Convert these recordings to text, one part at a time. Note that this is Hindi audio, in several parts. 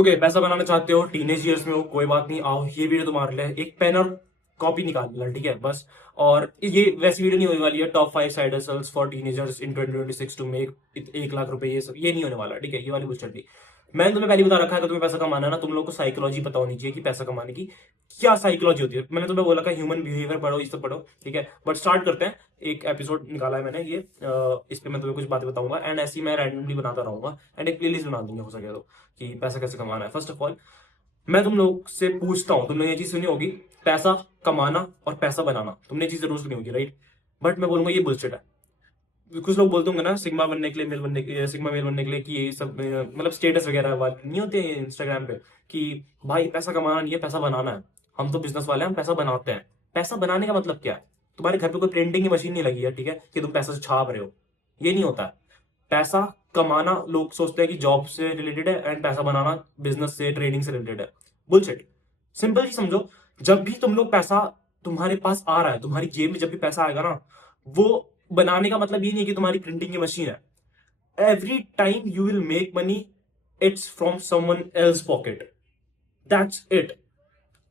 ओके, पैसा बनाना चाहते हो, टीनेज ईयर्स में हो, कोई बात नहीं, आओ ये वीडियो तुम्हारे लिए। एक पेन और कॉपी निकाल लेना, ठीक है बस। और ये वैसी वीडियो नहीं होने वाली है top 5 side hustles for teenagers in 2026 to make 1 lakh रुपए, ये सब ये नहीं होने वाला, ठीक है। ये वाली बुllshit नहीं। मैंने तुम्हें पहले बता रखा है कि तुम्हें पैसा कमाना है ना, तुम लोग को साइकोलॉजी पता होनी चाहिए कि पैसा कमाने की क्या साइकोलॉजी होती है। मैंने तुम्हें बोला था ह्यूमन बिहेवियर पढ़ो, ये सब पढ़ो, ठीक है। बट स्टार्ट करते हैं। एक एपिसोड निकाला है मैंने ये, इस पे मैं तुम्हें कुछ बातें बताऊंगा एंड ऐसी मैं रैंडमली बनाता रहूंगा एंड एक प्लेलिस्ट बना दूंगा हो सके तो, कि पैसा कैसे कमाना है। फर्स्ट ऑफ ऑल मैं तुम लोग से पूछता हूं, तुमने ये चीज सुनी होगी, पैसा कमाना और पैसा बनाना, तुमने ये चीज जरूर सुनी होगी, राइट। बट मैं बोलूंगा ये बुलशिट है। कुछ लोग बोलते होंगे ना सिग्मा बनने के लिए, मेल बनने के लिए, सिग्मा मेल बनने के लिए, कि ये सब मतलब स्टेटस वगैरह बात नहीं होते हैं इंस्टाग्राम पे, कि भाई पैसा कमाना नहीं है, पैसा बनाना है। हम तो बिजनेस वाले हैं, हम पैसा बनाते हैं। पैसा बनाने का मतलब क्या है? तुम्हारे घर पे कोई प्रिंटिंग की मशीन नहीं लगी है, ठीक है, कि तुम पैसा छाप रहे हो। ये नहीं होता है। पैसा कमाना लोग सोचते हैं कि जॉब से रिलेटेड है एंड पैसा बनाना बिजनेस से, ट्रेडिंग से रिलेटेड है। बुलशिट। सिंपल ही समझो, जब भी तुम लोग पैसा तुम्हारे पास आ रहा है, तुम्हारी जेब में जब भी पैसा आएगा ना, वो बनाने का मतलब ये नहीं है कि तुम्हारी प्रिंटिंग की मशीन है। Every time you will make money, it's from someone else pocket, that's it.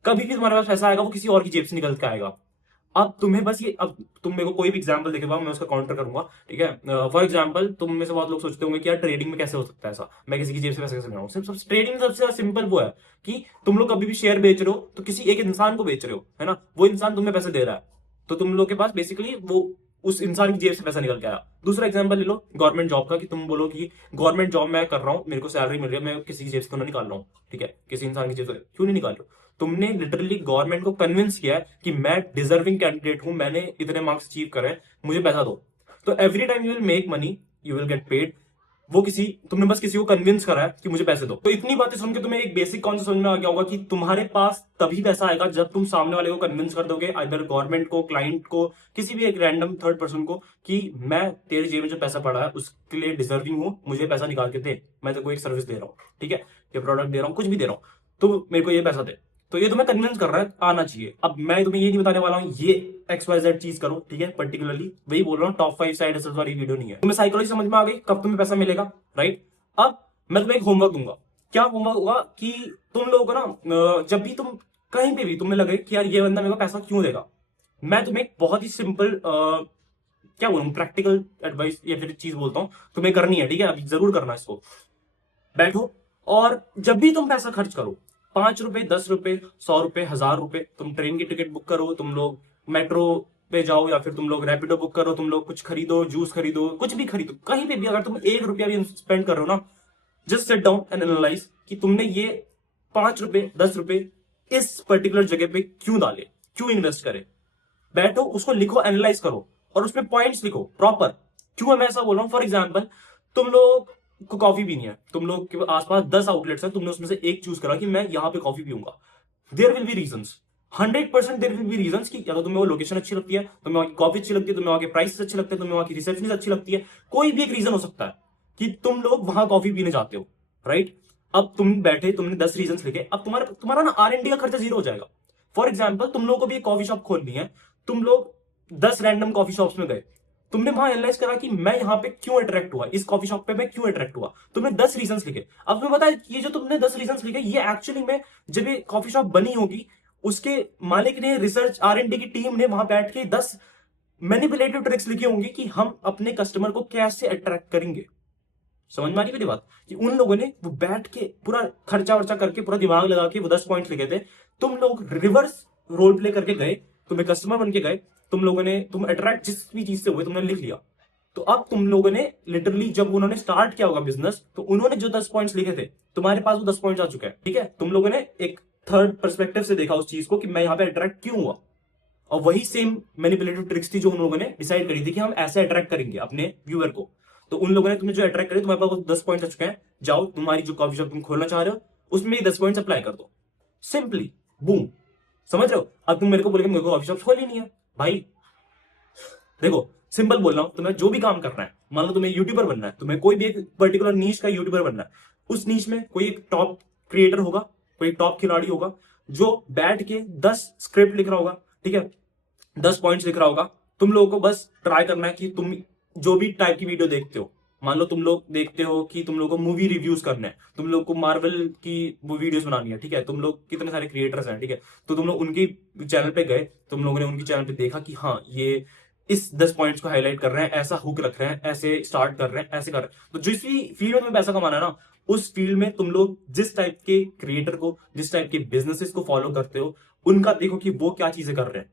कभी भी तुम्हारे पास पैसा आएगा वो किसी और की जेब से निकल के आएगा। अब तुम्हें बस ये, अब तुम मेरे को कोई भी एग्जांपल देखे पाओ, मैं उसका काउंटर करूंगा, ठीक है। फॉर एग्जांपल तुम में से बहुत लोग सोचते होंगे कि यार ट्रेडिंग में कैसे हो सकता है ऐसा, मैं किसी की जेब से पैसे कैसे बनाऊं। सिर्फ ट्रेडिंग में सबसे ज्यादा सिंपल वो है कि तुम लोग कभी भी शेयर बेच रहे हो तो किसी एक इंसान को बेच रहे हो, है ना, वो इंसान तुम्हें पैसे दे रहा है, तो तुम लोग के पास बेसिकली वो उस इंसान की जेब से पैसा निकल के आया। दूसरा एग्जांपल ले लो गवर्नमेंट जॉब का, कि तुम बोलो कि गवर्नमेंट जॉब मैं कर रहा हूं, मेरे को सैलरी मिल रही है, मैं किसी की जेब से क्यों ना निकाल रहा हूं, ठीक है, किसी इंसान की जेब से क्यों नहीं निकाल रहा हूं। तुमने लिटरली गवर्नमेंट को कन्विंस किया है कि मैं डिजर्विंग कैंडिडेट हूं, मैंने इतने मार्क्स अचीव करे हैं, मुझे पैसा दो। तो every time you will make money, you will get paid. वो किसी, तुमने बस किसी को कन्विंस करा है कि मुझे पैसे दो। तो इतनी बातें सुन के तुम्हें एक बेसिक कॉन्सेप्ट समझ में आ गया होगा कि तुम्हारे पास तभी पैसा आएगा जब तुम सामने वाले को कन्विंस कर दोगे, अदर गवर्नमेंट को, क्लाइंट को, किसी भी एक रैंडम थर्ड पर्सन को, कि मैं तेरे जेब में जो पैसा पड़ा है उसके लिए डिजर्विंग हूं, मुझे पैसा निकाल के दे, मैं तेरे को एक सर्विस दे रहा हूँ, ठीक है, ये प्रोडक्ट दे रहा हूँ, कुछ भी दे रहा हूँ, तो मेरे को ये पैसा दे। तो ये तुम्हें कन्विंस कर रहा है, आना चाहिए। अब मैं तुम्हें ये नहीं बताने वाला हूँ ये XYZ चीज करो, ठीक है, पर्टिकुलरली वही बोल रहा हूँ, टॉप 5 साइड हसल वाली वीडियो नहीं है। तुम्हें साइकोलॉजी समझ में आ गई कब तुम्हें पैसा मिलेगा, राइट। अब मैं तुम्हें एक होमवर्क दूंगा। क्या होमवर्क होगा कि तुम लोगों को ना, जब भी तुम कहीं पे भी तुम्हें लगे कि यार ये बंदा मेरे को पैसा क्यों देगा, मैं तुम्हें एक बहुत ही सिंपल क्या बोलूं, प्रैक्टिकल एडवाइस या फिर चीज बोलता हूं, तुम्हें करनी है, ठीक है, अभी जरूर करना इसको। बैठो और जब भी तुम पैसा खर्च करो, 5 रुपए, 10 रुपए, 100 रुपए, 1000 रुपए, तुम ट्रेन की टिकट बुक करो, तुम लोग मेट्रो पे जाओ, या फिर तुम लोग रैपिडो बुक करो, तुम लोग कुछ खरीदो, जूस खरीदो, कुछ भी खरीदो, कहीं पे भी अगर तुम 1 रुपया भी स्पेंड कर रहे हो ना, just set down and analyse कि तुमने ये 5 रुपए, 10 रुपए इस पर्टिकुलर जगह पे क्यों डाले, क्यों इन्वेस्ट करे। बैठो, उसको लिखो, एनालाइज करो और उसमें पॉइंट्स लिखो प्रॉपर। क्यों मैं ऐसा बोल रहा हूं? फॉर एग्जाम्पल, तुम लोग को कॉफी पीनी है, तुम लोग के आसपास 10 आउटलेट्स है, तुमने उसमें से एक चूज करा कि मैं यहां पे कॉफी पीऊंगा। There will be reasons, 100% there will be reasons, कि या तो तुम्हें वो लोकेशन अच्छी लगती है, तुम्हें वहां की कॉफी अच्छी लगती है, तुम्हें वहां के प्राइस अच्छे लगते हैं, तुम्हें वहां की रिसेप्शन अच्छी लगती है, कोई भी एक रीजन हो सकता है कि तुम लोग वहां कॉफी पीने जाते हो, राइट। अब तुम बैठे, तुमने 10 रीजन लिखे, अब तुम्हारा ना R&D का खर्चा जीरो हो जाएगा। फॉर एग्जाम्पल, तुम लोगों को भी एक कॉफी शॉप खोलनी है, तुम लोग 10 रैंडम कॉफी शॉप्स में गए, तुमने वहां एनालाइज करा कि मैं यहां पे क्यों अट्रैक्ट हुआ, इस कॉफी शॉप पे मैं क्यों अट्रैक्ट हुआ, तुमने 10 रीजंस लिखे। अब तुम्हें पता है ये जो तुमने 10 रीजंस लिखे, ये एक्चुअली में जब ये कॉफी शॉप बनी होगी, उसके मालिक ने, रिसर्च R&D की टीम ने वहां बैठ के 10 मैनिपुलेटिव ट्रिक्स लिखी होंगी कि हम अपने कस्टमर को कैसे अट्रैक्ट करेंगे। समझ में आ रही मेरी बात? कि उन लोगों ने वो बैठ के पूरा खर्चा वर्चा करके, पूरा दिमाग लगा के वो 10 पॉइंट्स लिखे थे। तुम लोग रिवर्स रोल प्ले करके गए, तुम्हें कस्टमर बन के गए, तुम लोगों ने, तुम अट्रैक्ट जिस भी चीज से हुए तुमने लिख लिया। तो अब तुम लोगों ने लिटरली, जब उन्होंने स्टार्ट किया होगा बिजनेस, तो उन्होंने जो 10 पॉइंट्स लिखे थे, तुम्हारे पास वो 10 पॉइंट्स आ चुके हैं, ठीक है। तुम लोगों ने एक थर्ड पर्सपेक्टिव से देखा उस चीज को कि मैं यहां पे अट्रैक्ट क्यों हुआ, और वही सेम मैनिपुलेटिव ट्रिक्स थी जो उन लोगों ने डिसाइड करी थी कि हम ऐसे अट्रैक्ट करेंगे अपने व्यूअर को। तो उन लोगों ने तुम्हें जो अट्रैक्ट करे, तुम्हारे पास 10 पॉइंट आ चुके हैं, जाओ तुम्हारी जो कॉफी शॉप तुम खोलना चाह रहे हो उसमें 10 पॉइंट अप्लाई कर दो, सिंपली बूम। समझ रहे हो? अब तुम मेरे को बोलोगे मेरे को कॉफी शॉप खोली नहीं है भाई, देखो सिंपल बोल रहा हूं, तुम्हें जो भी काम करना है, मान लो तुम्हें यूट्यूबर बनना है, तुम्हें कोई भी एक पर्टिकुलर नीश का यूट्यूबर बनना है, उस नीश में कोई एक टॉप क्रिएटर होगा, कोई एक टॉप खिलाड़ी होगा जो बैठ के 10 स्क्रिप्ट लिख रहा होगा, ठीक है, 10 पॉइंट्स लिख रहा होगा। तुम लोगों को बस ट्राई करना है कि तुम जो भी टाइप की वीडियो देखते हो, मान लो तुम लोग देखते हो कि तुम लोग को मूवी रिव्यूज करना है, तुम लोग को मार्वल की वो वीडियोस बनानी है, ठीक है, तुम लोग कितने सारे क्रिएटर्स हैं, ठीक है, तो तुम लोग उनके चैनल पे गए, तुम लोगों ने उनके चैनल पे देखा कि हाँ ये इस 10 पॉइंट्स को हाईलाइट कर रहे हैं, ऐसा हुक रख रहे हैं, ऐसे स्टार्ट कर रहे हैं, ऐसे कर रहे हैं। तो जिस भी फील्ड में तुम्हें पैसा कमाना है ना, उस फील्ड में तुम लोग जिस टाइप के क्रिएटर को, जिस टाइप के बिजनेसेस को फॉलो करते हो, उनका देखो कि वो क्या चीजें कर रहे हैं।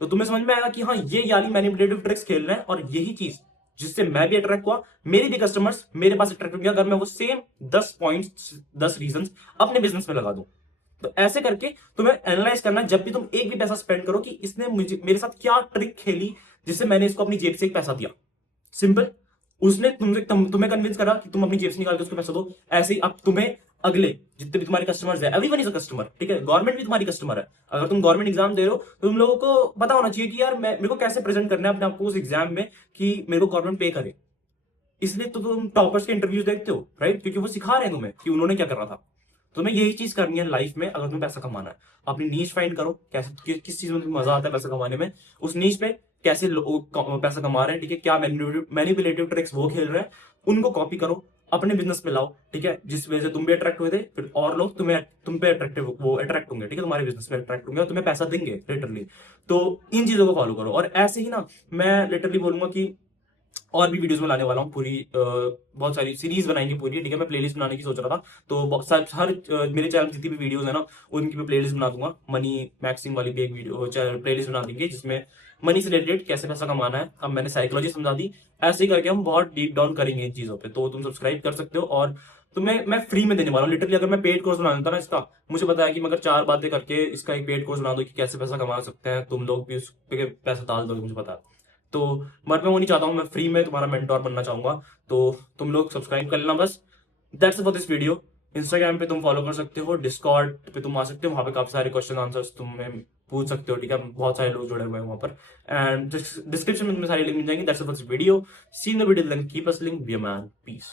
तो तुम्हें समझ में आएगा कि हाँ ये यानी मैनिपुलेटिव ट्रिक्स खेल रहे हैं, और यही चीज जिससे मैं भी अट्रैक्ट हुआ, मेरे भी कस्टमर्स मेरे पास अट्रैक्ट हो गया, अगर मैं वो सेम 10 पॉइंट्स 10 रीजंस अपने बिजनेस में लगा दूं। तो ऐसे करके तुम्हें एनालाइज करना है, जब भी तुम एक भी पैसा स्पेंड करो, कि इसने मुझे मेरे साथ क्या ट्रिक खेली जिससे मैंने इसको अपनी जेब से एक पैसा दिया। सिंपल। उसने तुम्हें कन्विंस करा कि तुम अपनी जेब से निकाल के उसको पैसा दो। ऐसे ही अब तुम्हें अगले जितने भी तुम्हारे कस्टमर्स है, एवरीवन इज अ कस्टमर, ठीक है, गवर्नमेंट भी तुम्हारी कस्टमर है। अगर तुम गवर्नमेंट एग्जाम दे रहे हो तो तुम लोगों को पता होना चाहिए कि यार मेरे को कैसे प्रेजेंट करना है अपने आपको उस एग्जाम में, कि मेरे को गवर्नमेंट पे करे। इसलिए तो तुम टॉपर्स के इंटरव्यूज देखते हो, राइट, क्योंकि वो सिखा रहे हैं तुम्हें कि उन्होंने क्या करा था। तुम्हें यही चीज करनी है लाइफ में, अगर तुम्हें पैसा कमाना है। अपनी नीश फाइंड करो, कैसे किस चीज में तुम्हें मजा आता है पैसा कमाने में, उस नीश पे कैसे लोग पैसा कमा रहे हैं, ठीक है, क्या मैनिपुलेटिव ट्रिक्स वो खेल रहे हैं, उनको कॉपी करो, अपने बिजनेस पे लाओ, ठीक है, जिस वजह से तुम भी अट्रैक्ट हुए थे, फिर और लोग तुम पे अट्रैक्टिव वो अट्रैक्ट होंगे, ठीक है, तुम्हारे बिजनेस में अट्रैक्ट होंगे और तुम्हें पैसा देंगे लिटरली। तो इन चीजों को फॉलो करो। और ऐसे ही ना, मैं लिटरली बोलूंगा कि और भी वीडियोस में लाने वाला हूँ पूरी, बहुत सारी सीरीज बनाएंगे पूरी, ठीक है, मैं प्लेलिस्ट बनाने की सोच रहा था। तो हर मेरे चैनल जितनी भी वीडियोस है ना, उनकी मैं प्लेलिस्ट बना दूंगा। मनी मैक्सिंग वाली भी एक वीडियो प्लेलिस्ट बना देंगे, जिसमें मनी से रिलेटेड कैसे पैसा कमाना है। अब मैंने साइकोलॉजी समझा दी, ऐसे ही करके हम बहुत डीप डाउन करेंगे इन चीजों पे। तो तुम सब्सक्राइब कर सकते हो, और तुम्हें मैं फ्री में देने वाला हूँ लिटरली। अगर मैं पेड कोर्स बना देता ना इसका, मुझे बताया कि मैं अगर 4 बातें करके इसका एक पेड कोर्स बना दो कि कैसे पैसा कमा सकते हैं, तुम लोग भी उस पे पैसा डाल दोगे, मुझे पता है। तो बट मैं वो नहीं चाहता हूँ, मैं फ्री में तुम्हारा मेंटोर बनना चाहूंगा। तो तुम लोग सब्सक्राइब कर लेना बस। That's for this video. Instagram पे तुम फॉलो कर सकते हो, डिस्कॉर्ड पे तुम आ सकते हो, वहां पे काफी सारे क्वेश्चन आंसर्स तुम्हें पूछ सकते हो, ठीक है, बहुत सारे लोग जुड़े हुए हैं वहां पर। एंड डिस्क्रिप्शन में तुम्हें सारी लिंक मिल जाएंगी। That's for this video. See in the video, keep hustling, be a man, piece.